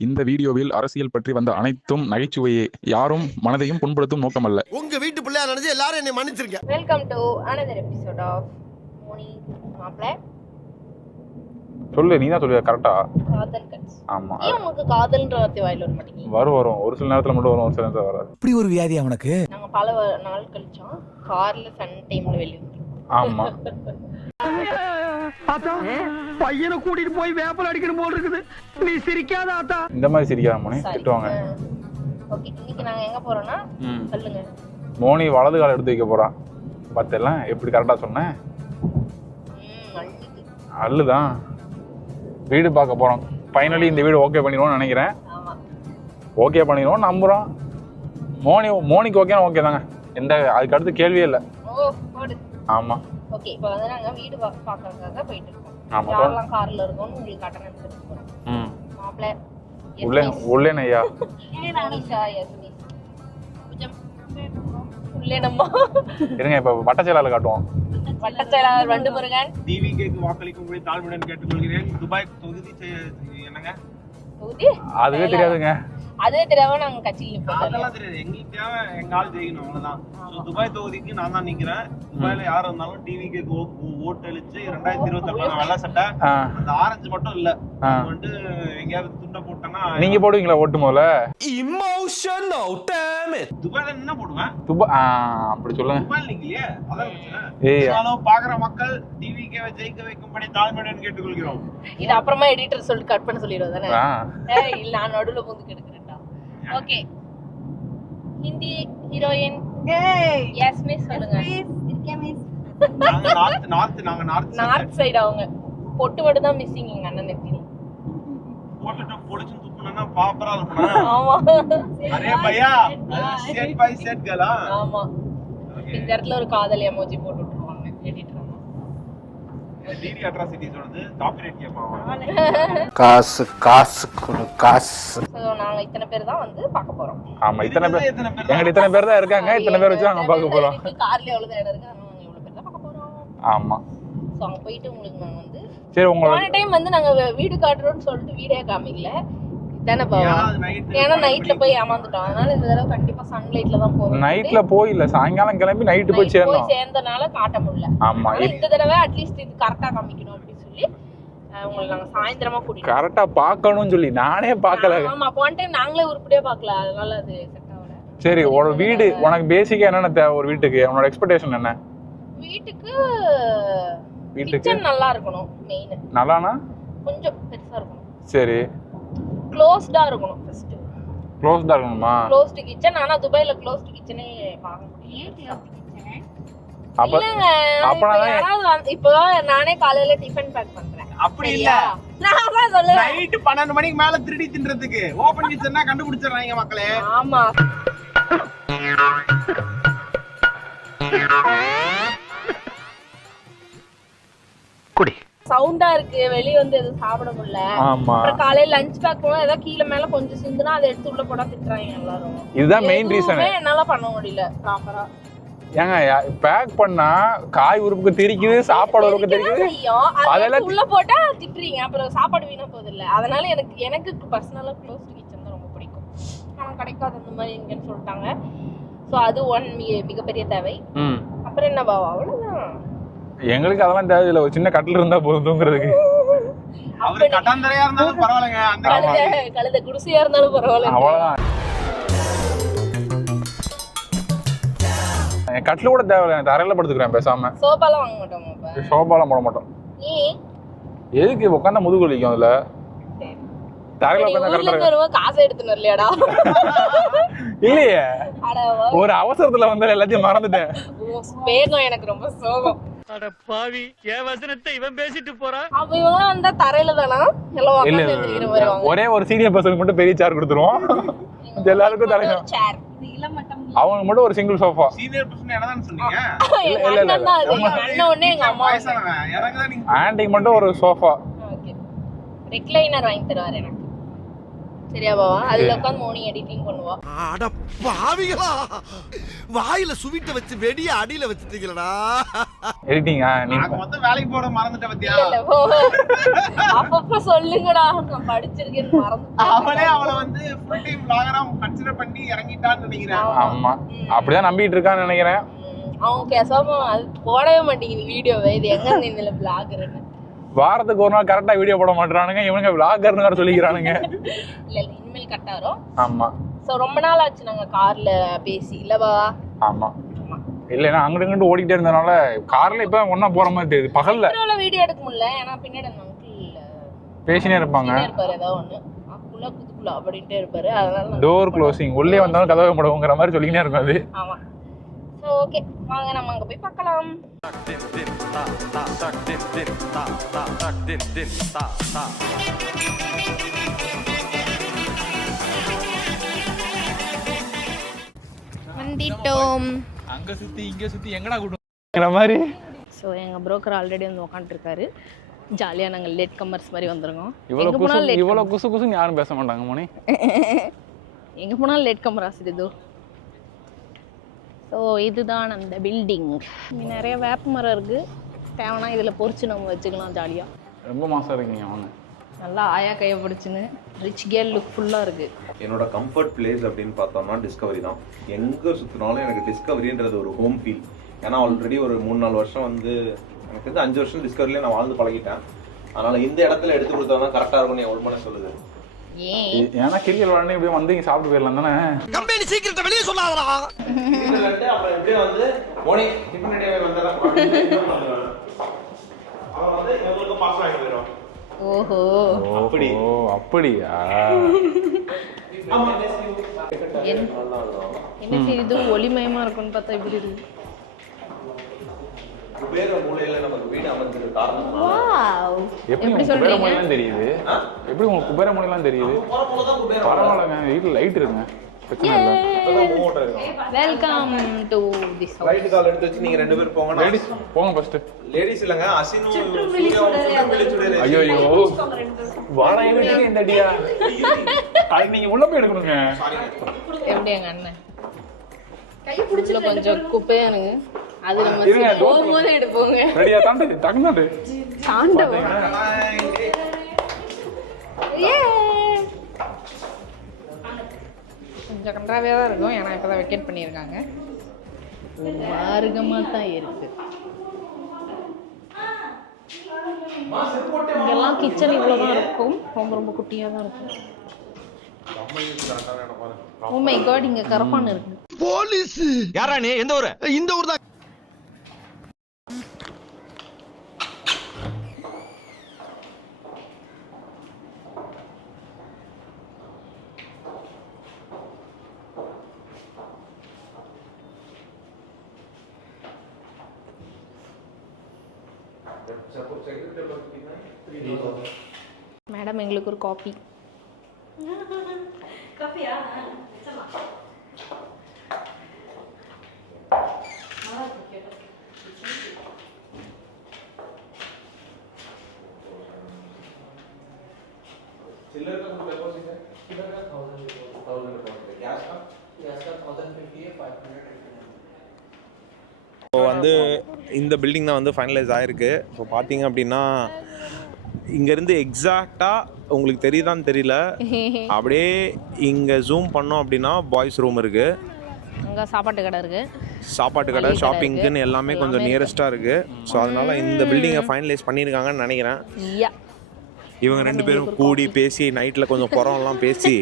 இந்த வீடியோவில் அரசியல் பற்றி வந்த அனைத்தும் நகைச்சுவையே. யாரும் மனதையும் புண்படுத்தும் நோக்கமல்ல. உங்க வீட்டு பிள்ளையா நினைச்சு எல்லாரும் என்னை மன்னிச்சிருங்க. Welcome to another episode of Moni மாப்பிள்ள சொல்லு நீ தான் சொல்லுவ கரெக்டா காதல் கட்ஸ் ஆமா. ஏன் உங்களுக்கு காதல்ன்ற வார்த்தை வாயில வர மாட்டேங்குது? வரும் வரும். ஒரு சில நேரத்துல மட்டும் வரும் ஒரு சில நேரத்துல வராது. இப்படி ஒரு வியாதி அவனுக்கு? நாங்க பல நாள் கழிச்சோம். கார்ல சன் டைம்ல வெளியே ஆமா. ஆத்தா பையனை கூட்டிட்டு போய் வேப்பல் அடிக்கணும் போல் இருக்குது. நீ சிரிக்காத ஆத்தா. இந்த மாதிரி சிரிக்காத மோனி திட்டுவாங்க. ஓகே இன்னைக்கு நாங்க எங்க போறோம்னா ம். சொல்லுங்க. மோனி வலது கால எடுத்து வைக்க போறான் பார்த்தெல்லாம் எப்படி கரெக்டா சொன்னேன் அல்லுதான் வீடு பார்க்க போறோம். ஃபைனலி இந்த வீடு ஓகே பண்ணிடுவோம்னு நினைக்கிறேன். ஆமா. ஓகே பண்ணிடுவோம் நம்புறோம். மோனி மோனிக்கு ஓகே ஓகே தாங்க. எந்த அதுக்கு அடுத்து கேள்வியே இல்லை. ஓ போடு. ஆமா. ஓகே இப்போ வந்து நாங்க வீடு பார்க்கறதுக்காக போயிட்டு இருக்கோம். ஆமா. யாரெல்லாம் கார்ல இருக்கோம்னு உங்களுக்கு கட்டணம் எடுத்துட்டு போறோம். ம். மாப்பிள்ள உள்ளே உள்ளேன் ஐயா நிஷா யஸ்மி பூஜம் உள்ளே நம்ம இருங்க இப்போ வட்டச்செயலாளர் காட்டுவோம். வட்டச்செயலாளர் வண்டு முருகன். டிவிகேக்கு வாக்களிக்கும்படி தாழ்மையுடன் கேட்டுக்கொள்கிறேன். துபாய் தொகுதி என்னங்க? தொகுதி? அதுவே தெரியாதுங்க. அதுவே தெரியாம நாங்க கட்சியில் அதெல்லாம் தெரியாது. எங்களுக்கு தேவை எங்க ஆள் ஜெயிக்கணும் அவ்வளவுதான். துபாய் தொகுதிக்கு நான் தான் நிக்கிறேன். துபாயில யார் இருந்தாலும் டிவிகேக்கு ஓட்டு அளிச்சு ரெண்டாயிரத்தி இருபத்தி எட்டு வெள்ள சட்டை அந்த ஆரஞ்சு மட்டும் இல்ல. அது வந்துட்டு எங்கேயாவது துண்டை போட்டேன்னா நீங்க போடுவீங்களா ஓட்டு முதல்ல? துபாயில என்ன போடுவேன். துபா ஆ அப்படி சொல்லுங்க. துபாயில் நிக்கலையே? அதான் பாக்குற மக்கள் டிவிகேவை ஜெயிக்க வைக்கும்படி தாழ்மையுடன் கேட்டுக்கொள்கிறோம். இது அப்புறமா எடிட்டர் சொல்லிட்டு கட் பண்ண சொல்லிடுவோம் தானே? இல்ல நான் நடுவுல புந்து கெடுக்கிறேன்டா okay. Hindi heroine. Yes miss சொல்லுங்க. நாங்க நார்த் நார்த் நாங்க நார்த் நார்த் சைடு அவங்க. பொட்டு மட்டும் தான் மிஸ்ஸிங் எங்க அண்ணன் நெத்தினி போட்டுட்டு பொடிச்சு துப்புனா பாப்பரா இருக்கும் ஆமா. அரே பையா. செட் பை செட் கலா ஆமா. இந்த இடத்துல ஒரு காதல் எமோஜி போட்டு காசு காசு காசு. நாங்க இத்தனை பேர் தான் வந்து பார்க்க போறோம். ஆமா இத்தனை பேர். எங்கிட்ட இத்தனை பேர் தான் இருக்காங்க. இத்தனை பேர் வச்சு நாங்க பார்க்க போறோம். கார்ல எவ்வளவு இடம் இருக்கு. அதனால நாங்க எவ்வளவு பேர் தான் பார்க்க போறோம். ஆமா. ஸோ அங்க போயிட்டு உங்களுக்கு நாங்க வந்து சரி உங்களோட டைம் வந்து நாங்க வீடு காட்டுறோம்னு சொல்லிட்டு வீடே காமிக்கல. தானே பாவம். ஏன்னா நைட்ல போய் ஏமாந்துட்டோம். அதனால இந்த தடவை கண்டிப்பா சன்லைட்ல தான் போறோம் நைட்ல போய் இல்ல சாயங்காலம் கிளம்பி நைட்டு போய் சேரணும். சேர்ந்தனால காட்ட முடியல. ஆமா. இந்த தடவை அட்லீஸ்ட் இது கரெக்டா காமிக்கணும் அப்படின்னு சொல்லி உங்களை நாங்க சாயந்தரமா கூட்டிட்டு கரெக்டா பார்க்கணும்னு சொல்லி நானே பார்க்கல. ஆமா போன டைம் நாங்களே உருப்படியா பார்க்கல. அதனால அது செட் ஆகல. சரி ஒரு வீடு உனக்கு பேசிக்கா என்னென்ன தேவை ஒரு வீட்டுக்கு? உன்னோட எக்ஸ்பெக்டேஷன் என்ன? வீட்டுக்கு வீட்டுக்கு? கிச்சன் நல்லா இருக்கணும் மெயின் நல்லானா? கொஞ்சம் பெருசா இருக்கணும். சரி. க்ளோஸ்டா இருக்கணும் ஃபர்ஸ்ட் க்ளோஸ் தான் இருக்கணுமா? க்ளோஸ்டு கிச்சன் ஆனா துபாய்ல க்ளோஸ்டு கிச்சனே இல்லங்க. அப்பனா இப்ப நானே காலையில டிஃபன் பேக் பண்றேன். அப்படி இல்ல? நான் தான் சொல்லுவேன். நைட் பன்னெண்டு மணிக்கு மேல திருடி தின்றதுக்கு. ஓபன் கிச்சன்னா கண்டுபிடிச்சிடுறாங்க மக்களே. ஆமா. சவுண்டா இருக்கு. வெளிய வந்து எதுவும் சாப்பிட முடியல. அப்புறம் காலையில லஞ்ச் பேக் போனா ஏதாவது கீழே மேல கொஞ்சம் சிந்துனா அதை எடுத்து உள்ள போட்டா திட்டுறாங்க எல்லாரும். இதுதான் மெயின் ரீசன் என்னால பண்ண முடியல ப்ராப்பரா ஏங்க பேக் பண்ணா காய் உறுப்புக்கு தெரிக்குது சாப்பாடு உறுப்புக்கு தெரிக்குது. அதெல்லாம் உள்ள போட்டா திட்டுறீங்க. அப்புறம் சாப்பாடு வீணா போகுது இல்ல அதனால எனக்கு எனக்கு பர்சனலா க்ளோஸ் கிச்சன் தான் ரொம்ப பிடிக்கும். ஆனா கிடைக்காது அந்த மாதிரி இங்கன்னு சொல்லிட்டாங்க. ஸோ அது ஒன் மிகப்பெரிய தேவை. அப்புறம் என்ன பாவா? அவ்வளவுதான். எங்களுக்கு அதெல்லாம் தேவையில்லை. ஒரு சின்ன கட்டில் இருந்தா போதும் தூங்குறதுக்கு. அவரு கட்டாந்தரையா இருந்தாலும் பரவாயில்லைங்க. அந்த கழுத குடிசையா இருந்தாலும் பரவாயில்ல அவ்வளவுதான். என் கட்டில் கூட தேவையில்லை. எனக்கு தரையில படுத்துக்கிறேன் பேசாம. சோபாலாம் வாங்க மாட்டோம் சோபாலாம் போட மாட்டோம். எதுக்கு உட்காந்தா முதுகு வலிக்கும் அதுல? காசை எடுத்துன்னு வரலையாடா? இல்லையே. ஒரு அவசரத்துல வந்து எல்லாத்தையும் மறந்துட்டேன். வேகம் எனக்கு ரொம்ப சோகம். அட பாவி என் வசனத்தை இவன் பேசிட்டு போறான் அப்ப வந்தா தரையில தானா? எல்லாம் இல்ல ஒரே ஒரு சீனியர் பர்சனுக்கு மட்டும் பெரிய சேர் கொடுத்துருவோம். எல்லாருக்கும் தலையும் சேர் அவங்க மட்டும் ஒரு சிங்கிள் சோஃபா சீனியர் பர்சன் என்னதான் சொன்னீங்க? எங்க இல்ல, இல்ல, அண்ணன் தான் அது. எங்க அண்ணன் ஒண்ணே எங்க அம்மா வயசானவன். எனக்கு தான் நீங்க. ஆண்டிக்கு மட்டும் ஒரு சோஃபா ஓகே ரெக்லைனர் வாங்கி தருவார் எனக்கு. சரியா பாவா? அதுல உட்காந்து மோனி எடிட்டிங் பண்ணுவா. அட பாவிகளா! வாயில சுவிட்ட வச்சு வெடிய அடியில வச்சுட்டீங்களடா. எடிட்டிங்கா நீ மொத்தம் வேலைக்கு போட மறந்துட்ட பத்தியா? அப்பப்ப சொல்லுங்கடா. நான் படிச்சிருக்கேன்னு மறந்து அவளே அவளை வந்து ஃபுல் டைம் கன்சிடர் பண்ணி இறங்கிட்டான்னு நினைக்கிறேன். ஆமா. அப்படிதான் நம்பிட்டு இருக்கான்னு நினைக்கிறேன். அவங்க பேசாம அது போடவே மாட்டேங்குது வீடியோவை. இது எங்க இருந்து இதுல பிளாகர்னு வாரத்துக்கு ஒரு நாள் கரெக்டா வீடியோ போட மாட்டானுங்க இவனுங்க விளாகர்னு வேற சொல்லிக்கிறானுங்க. இல்ல இல்ல இனிமேல் கரெக்டா வரும். ஆமா. சோ ரொம்ப நாள் ஆச்சு நாங்க கார்ல பேசி. இல்லவா? ஆமா. இல்லைன்னா அங்கிட்டு இங்கிட்டு ஓடிக்கிட்டே இருந்தனால கார்ல இப்ப ஒண்ணா போற மாதிரி தெரியுது. பகல்ல. வீடியோ எடுக்க முடியல. ஏன்னா பின்னாடி அந்த பேசினே இருப்பாங்க. இருப்பாரு ஏதாவது குதுக்குள்ள அப்படின்ட்டு இருப்பாரு. அதனால டோர் க்ளோசிங் உள்ளே வந்தாலும் கதவை முடவுங்கிற மாதிரி சொல்லிக்கினே இருக்கும் அது ஆமா. சோ ஓகே வாங்க நம்ம அங்க போய் பார்க்கலாம். வந்துட்டோம். அங்க சுத்தி இங்க சுத்தி எங்கடா கூட்டம் மாதிரி? ஸோ எங்கள் broker ஆல்ரெடி வந்து உக்காந்துருக்காரு. ஜாலியாக நாங்கள் லேட் கம்மர்ஸ் மாதிரி வந்துருக்கோம். இவ்வளவு எங்கே குசு இவ்வளவு குசு குசுன்னு யாரும் பேச மாட்டாங்க மோனி. எங்கே போனாலும் லேட் கம்மராஸ் இது ஸோ இதுதான் அந்த பில்டிங் இங்கே நிறைய வேப்ப மரம் இருக்குது தேவைன்னா இதில் பொறிச்சு நம்ம வச்சுக்கலாம் ஜாலியாக ரொம்ப மாசம் இருக்கீங்க அவங்க நல்லா ஆயா கையை பிடிச்சின்னு ரிச் கேர்ள் லுக் ஃபுல்லாக இருக்குது என்னோட கம்ஃபர்ட் பிளேஸ் அப்படின்னு பார்த்தோம்னா டிஸ்கவரி தான். எங்கே சுற்றினாலும் எனக்கு டிஸ்கவரின்றது ஒரு ஹோம் ஃபீல் ஏன்னா ஆல்ரெடி ஒரு மூணு நாலு வருஷம் வந்து எனக்கு வந்து அஞ்சு வருஷம் டிஸ்கவரிலே நான் வாழ்ந்து பழகிட்டேன். அதனால இந்த இடத்துல எடுத்து கொடுத்தா தான் கரெக்டாக இருக்கும்னு என் உள்மனை சொல்லுது. ஏன்னா கிரிக்கெட் விளாண்டு இப்படியே வந்து இங்க சாப்பிட்டு போயிடலாம் தானே? கம்பெனி சீக்கிரத்தை வெளியே சொல்லாதடா. இதுல இருந்து அப்புறம் எப்படியே வந்து மோனி டிஃபன் ரெடியாக வந்தாலும் அவன் வந்து எங்களுக்கு பாஸ் ஆகிட்டு போயிடும் ஓஹோ. அப்படி. ஓ அப்படியா? என் என்ன சரி இது ஒளிமயமாக இருக்கும்னு பார்த்தா இப்படி இருக்கு? குபேர மூலையில் நமக்கு வீடு அமைஞ்சது காரணம். வாவ் எப்படி உங்களுக்கு குபேர மொழிலாம் தெரியுது? எப்படி உங்களுக்கு குபேர மொழிலாம் தெரியுது பரவாயில்லங்க வீட்டில் லைட் இருக்குங்க. பிரச்சனை இல்லை. வெல்கம் டு திஸ் கால் எடுத்து வச்சு நீங்கள் ரெண்டு பேர் போங்க லேடிஸ் போங்க ஃபர்ஸ்ட் லேடிஸ் இல்லைங்க விழிச்சுடே ஐயோ ஐயோ வாடா வீட்டுக்கு இந்த அடியா? அது நீங்க உள்ள போய் எடுக்கணுங்க. எப்படி எங்க அண்ணன்? உள்ள கொஞ்சம் குப்பையானுங்க அது நம்ம போகும்போது எடுப்போங்க. ரெடியா தாண்டு டக்குனாடு தாண்டவம் ஏ. கொஞ்சம் கன்றாவே தான் இருக்கும். ஏன்னா இப்போ தான் வெக்கேட் பண்ணியிருக்காங்க. மார்க்கமாக தான் இருக்கு. இங்கெல்லாம் கிச்சன் இவ்வளோ தான் இருக்கும். ரொம்ப ரொம்ப குட்டியாக தான் இருக்கும். ஓ மை காட் இங்கே கரப்பான் இருக்கு. போலீஸ். யாரா நீ? எந்த ஊரு? இந்த ஊர் தான். மேடம் எங்களுக்கு ஒரு காபி. வந்து இந்த பில்டிங் தான் வந்து ஃபைனலைஸ் ஆயிருக்கு. ஸோ பார்த்தீங்க அப்படின்னா இங்கேருந்து எக்ஸாக்டாக உங்களுக்கு தெரியுதான்னு தெரியல. அப்படியே இங்கே ஜூம் பண்ணோம் அப்படின்னா பாய்ஸ் ரூம் இருக்குது அங்கே சாப்பாட்டு கடை இருக்கு. சாப்பாட்டு கடை ஷாப்பிங்க்குன்னு. எல்லாமே கொஞ்சம் எல்லாமே நியரஸ்ட்டாக இருக்குது ஸோ அதனால இந்த பில்டிங்கை ஃபைனலைஸ் பண்ணியிருக்காங்கன்னு நினைக்கிறேன். இவங்க ரெண்டு பேரும் கூடி பேசி நைட்டில் கொஞ்சம் புறம்லாம் பேசி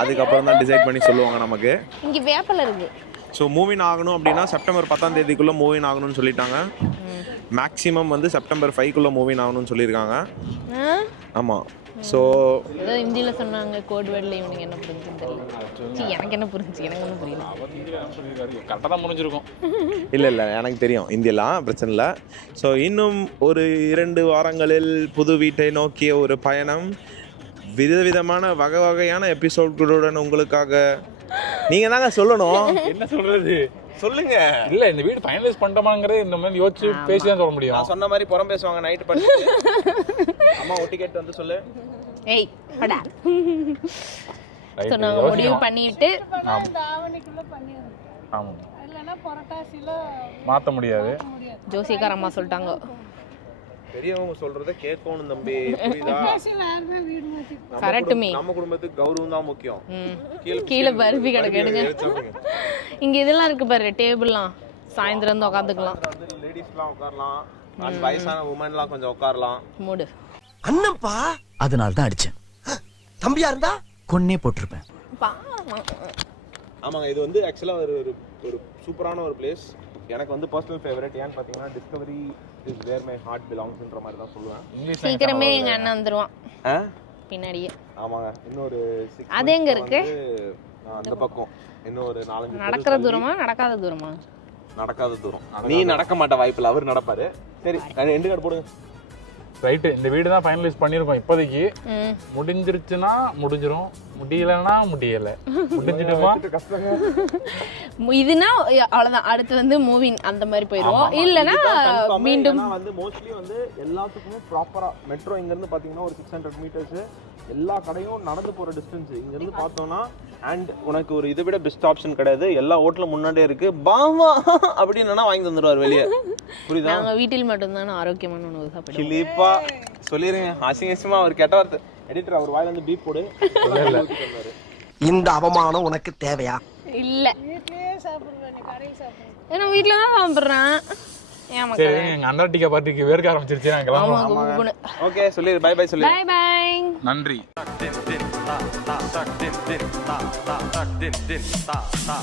அதுக்கப்புறம் தான் டிசைட் பண்ணி சொல்லுவாங்க நமக்கு. இங்கே வேப்பலை இருக்கு. ஸோ மூவின் ஆகணும் அப்படின்னா செப்டம்பர் பத்தாம் தேதிக்குள்ளே மூவின் ஆகணும்னு சொல்லிட்டாங்க. மேக்ஸிமம் வந்து செப்டம்பர் ஃபைவ்க்குள்ளே மூவின் ஆகணும்னு சொல்லியிருக்காங்க? ஆமாம் ஸோ ஹிந்தியில் சொன்னாங்க கோட் வேர்டில் இவனுக்கு என்ன புரிஞ்சுன்னு தெரியல. எனக்கு என்ன புரிஞ்சு எனக்கு ஒன்றும் புரியல. கரெக்டாக தான் முடிஞ்சிருக்கும். இல்லை இல்லை எனக்கு தெரியும். இந்தியெல்லாம் பிரச்சனை இல்லை. ஸோ இன்னும் ஒரு இரண்டு வாரங்களில் புது வீட்டை நோக்கிய ஒரு பயணம். விதவிதமான வகை வகையான எபிசோட்களுடன் உங்களுக்காக நீங்கள் தாங்க சொல்லணும். என்ன சொல்றது? சொல்லுங்க. இல்ல இந்த வீடு ஃபைனலைஸ் பண்ணிட்டோமாங்கிறது இந்த மாதிரி யோசிச்சு பேசி தான் சொல்ல முடியும். நான் சொன்ன மாதிரி புறம் பேசுவாங்க நைட்டு படிச்சு அம்மா ஒட்டி கேட்டு வந்து சொல்லு. ஏய் படா. Right, நாங்க முடிவு. பண்ணிட்டு. ஆமாம் மாற்ற முடியாது. ஜோசியக்காரம்மா சொல்லிட்டாங்க. பெரியவங்க சொல்றத கேட்கணும் தம்பி. புரியுதா. குடும்ப- நம்ம குடும்பத்துக்கு கௌரவம் தான் முக்கியம். கீழே பருப்பி கிடக்கு. இங்க இதெல்லாம் இருக்கு பாரு டேபிள்லாம். சாயந்தரம் வந்து உட்காந்துக்கலாம் லேடிஸ்லாம் உட்காரலாம் அந்த வயசான உமன்லாம் கொஞ்சம் உட்காரலாம் மூடு. அண்ணன்ப்பா அதனால தான் அடிச்சேன். தம்பியா இருந்தா? கொன்னே போட்டிருப்பேன். ஆமாங்க இது வந்து ஆக்சுவலாக ஒரு ஒரு ஒரு சூப்பரான ஒரு பிளேஸ் எனக்கு வந்து பர்சனல் ஃபேவரட் ஏன்னு பார்த்தீங்கன்னா discovery is where my heart பிலாங்ஸ்ன்ற மாதிரி தான் சொல்லுவேன். சீக்கிரமே எங்க அண்ணன் வந்துருவான். ஆ? பின்னாடியே. ஆமாங்க. இன்னொரு அது எங்க இருக்கு? அந்த பக்கம். இன்னும் ஒரு நாலஞ்சு நடக்கிற தெரு தூரமா நடக்காத தூரமா? நடக்காத தூரம். நீ நடக்க மாட்ட வாய்ப்பில்லை. அவர் நடப்பாரு. சரி எண்டு கார்டு போடுங்க. ரைட்டு இந்த வீடு தான் ஃபைனலைஸ் பண்ணியிருக்கோம் இப்போதைக்கு. ம். முடிஞ்சிருச்சுன்னா முடிஞ்சிரும். முடியலன்னா முடியல. முடிஞ்சிடுமா? இதுனா அவ்வளவுதான். அடுத்து வந்து மூவிங் அந்த மாதிரி போயிடுவோம். இல்லனா மீண்டும் வந்து மோஸ்ட்லி வந்து எல்லாத்துக்குமே ப்ராப்பரா மெட்ரோ இங்க இருந்து பாத்தீங்கன்னா ஒரு சிக்ஸ் ஹண்ட்ரட் மீட்டர்ஸ் எல்லா கடையும் நடந்து போற டிஸ்டன்ஸ் இங்க இருந்து பார்த்தோம்னா அண்ட் உனக்கு ஒரு இதை விட பெஸ்ட் ஆப்ஷன் கிடையாது. எல்லா ஹோட்டலும் முன்னாடியே இருக்கு. பாவா அப்படின்னு வாங்கி தந்துருவார் வெளியே. புரியுதா? நாங்க வீட்டில் மட்டும்தான் ஆரோக்கியமான உணவு சாப்பிடுவோம். கிளிப்பா சொல்லிருங்க. அசிங்க அசிங்கமா அவர் கெட்ட வார்த்தை. எடிட்டர் அவர் வாயில இருந்து பீப் போடு. இந்த அவமானம் உனக்கு தேவையா? இல்ல. ஏன்னா வீட்ல தான் சாப்பிடுறேன். ஏன் சரி மக்களே எங்க அண்டார்டிகா பார்ட்டிக்கு வேர்க்க ஆரம்பிச்சிருச்சு நான் ஓகே சொல்லிரு பை பை சொல்லி பை பை நன்றி. Ta ta ta.